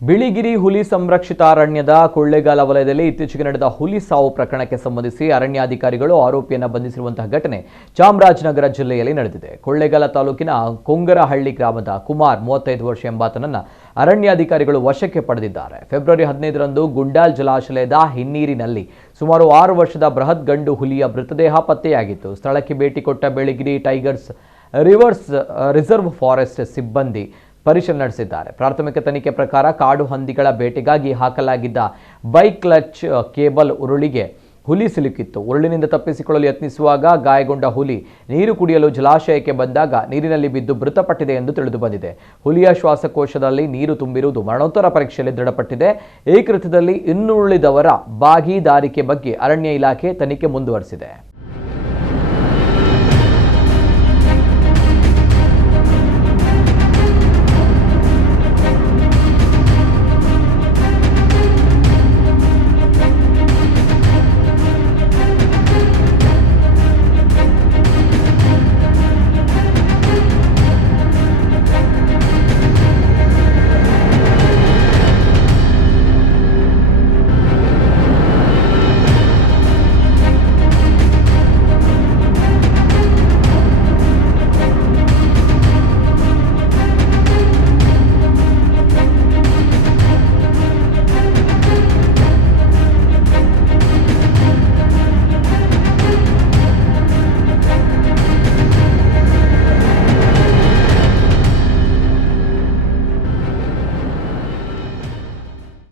ಬಿಳಿಗಿರಿ ಹುಲಿ ಸಂರಕ್ಷಿತ ಅರಣ್ಯದ ಕೊಳ್ಳೇಗಾಲ ವಲಯದಲ್ಲಿ ಇತ್ತೀಚೆಗೆ ನಡೆದ ಹುಲಿ ಸಾವು ಪ್ರಕರಣಕ್ಕೆ ಸಂಬಂಧಿಸಿ ಅರಣ್ಯಾಧಿಕಾರಿಗಳು ಆರೋಪಿಯನ್ನು ಬಂಧಿಸಿರುವಂತಹ ಘಟನೆ ಚಾಮರಾಜನಗರ ಜಿಲ್ಲೆಯಲ್ಲಿ ನಡೆದಿದೆ. ಕೊಳ್ಳೇಗಾಲ ತಾಲೂಕಿನ ಕೊಂಗರಹಳ್ಳಿ ಗ್ರಾಮದ ಕುಮಾರ್ 35 ವರ್ಷ ಎಂಬಾತನನ್ನು ಅರಣ್ಯಾಧಿಕಾರಿಗಳು ವಶಕ್ಕೆ ಪಡೆದಿದ್ದಾರೆ. ಫೆಬ್ರವರಿ 15ರಂದು ಗುಂಡಾಲ್ ಜಲಾಶಯದ ಹಿನ್ನೀರಿನಲ್ಲಿ ಸುಮಾರು 6 ವರ್ಷದ ಬೃಹತ್ ಗಂಡು ಹುಲಿಯ ಮೃತದೇಹ ಪತ್ತೆಯಾಗಿತ್ತು. ಸ್ಥಳಕ್ಕೆ ಭೇಟಿ ಕೊಟ್ಟ ಬಿಳಿಗಿರಿ ಟೈಗರ್ಸ್ ರಿಸರ್ವ್ ಫಾರೆಸ್ಟ್ ಸಿಬ್ಬಂದಿ ಪರಿಶೀಲನೆ ನಡೆಸಿದ್ದಾರೆ. ಪ್ರಾಥಮಿಕ ತನಿಖೆ ಪ್ರಕಾರ ಕಾಡು ಹಂದಿಗಳ ಬೇಟೆಗಾಗಿ ಹಾಕಲಾಗಿದ್ದ ಬೈಕ್ ಕ್ಲಚ್ ಕೇಬಲ್ ಉರುಳಿಗೆ ಹುಲಿ ಸಿಲುಕಿತ್ತು. ಉರುಳಿನಿಂದ ತಪ್ಪಿಸಿಕೊಳ್ಳಲು ಯತ್ನಿಸುವಾಗ ಗಾಯಗೊಂಡ ಹುಲಿ ನೀರು ಕುಡಿಯಲು ಜಲಾಶಯಕ್ಕೆ ಬಂದಾಗ ನೀರಿನಲ್ಲಿ ಬಿದ್ದು ಮೃತಪಟ್ಟಿದೆ ಎಂದು ತಿಳಿದುಬಂದಿದೆ. ಹುಲಿಯ ಶ್ವಾಸಕೋಶದಲ್ಲಿ ನೀರು ತುಂಬಿರುವುದು ಮರಣೋತ್ತರ ಪರೀಕ್ಷೆಯಲ್ಲಿ ದೃಢಪಟ್ಟಿದೆ. ಈ ಕೃತ್ಯದಲ್ಲಿ ಇನ್ನುಳಿದವರ ಭಾಗಿದಾರಿಕೆ ಬಗ್ಗೆ ಅರಣ್ಯ ಇಲಾಖೆ ತನಿಖೆ ಮುಂದುವರೆಸಿದೆ.